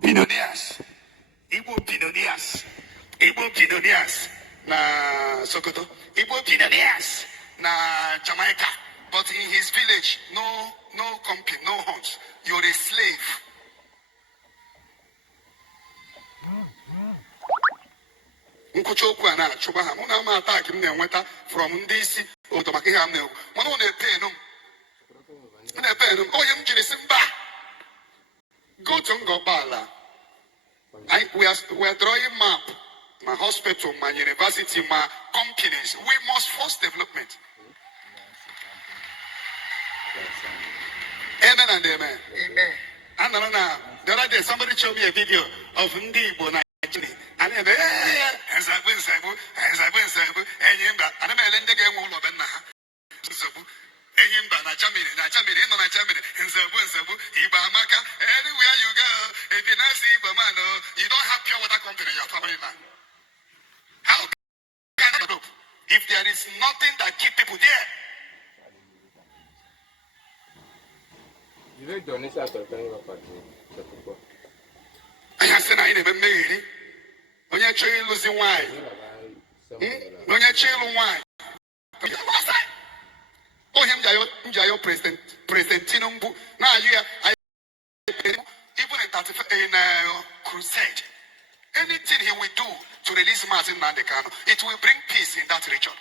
Billionaires. Igbo billionaires na Sokoto. Igbo billionaires na Jamaica. But in his village, no company, no homes. You're a slave. Nkuchoku ana chuba ha. Muna ma attack him na from ndisi otomaki ha na. Muna one pay no. Muna pay no. Oh yem jiri simba. Go to Ngobala. We are drawing map. My hospital, my university, my companies. We must force development. Amen and amen. Amen. And the other day, somebody showed me a video of Ndibo Nigeria. And then, Enyimba na Germany, no na Germany, Ibamaka, everywhere you go, if you not see Ibamano, you don't have pure water company in your family man. How can I do if there is nothing that keep people there? You don't donate that to the party. I have seen I never made it. When you're losing wine, when you're wine. Oh, him President Tinubu. Now even in crusade, anything he will do to release Martin Mandekano, it will bring peace in that region.